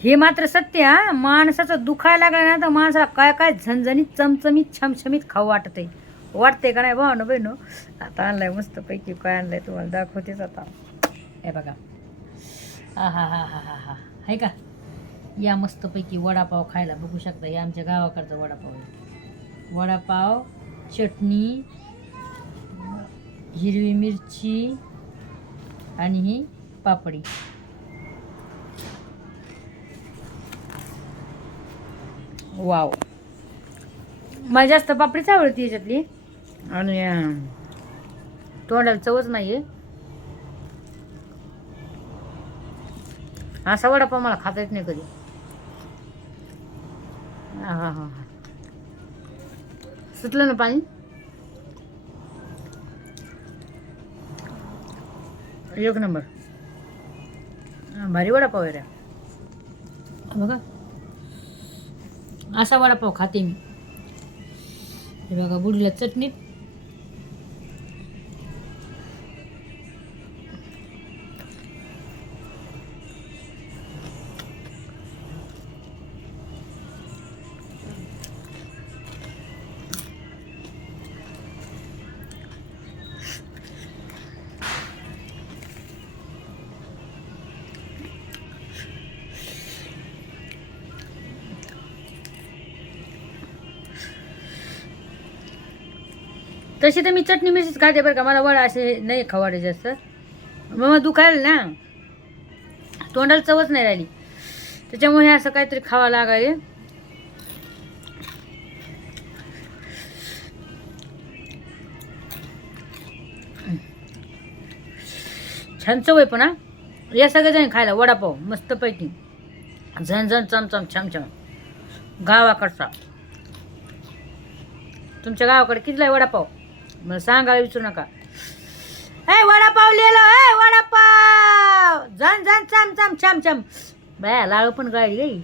हे मात्र सत्य हा. माणसाचं दुखायला लागलं ना तर माणसाला काय काय झणझणीत चमचमीत छमछमीत खाऊ वाटतंय. वाटतंय का नाही भावना बहिणो. आता आणलाय मस्तपैकी. काय आणलंय तुम्हाला दाखवतेच आता. हे बघा. हा हा हा हा हा हा आहे का. या मस्तपैकी वडापाव खायला बघू शकता. हे आमच्या गावाकडचा वडापाव आहे. वडापाव, चटणी, हिरवी मिरची आणि ही पापडी. वाव. मला जास्त पापडीच आवडती याच्यातली. आणि तोंडाला चवच नाही आहे. असा वडापाव मला खाता येत नाही कधी. हा हा हा. सुटलं ना पाणी. एक नंबर. भारी वडापाव आहे रे. बघा असा वडापाव खाते मी. हे बघा बुडीला चटणीत. तशी तर मी चटणी मिरचीच खाते बरं का. मला वडा असे नाही खवाडे जास्त. मग दुखायला ना तोंडाला चवच नाही राहिली. त्याच्यामुळे असं काहीतरी खावा लागायला. छान चव आहे पण हा. या सगळेजण खायला वडापाव मस्तपैकी. झणझण चमचम छमछम. गावाकडचा. तुमच्या गावाकडे कितीला आहे वडापाव मला सांगायला विचारू नका. ए वडापाव लिहिलो. ए वडापाव झण झण चम चम छम छम. बाया लाळ पण गाडी गई.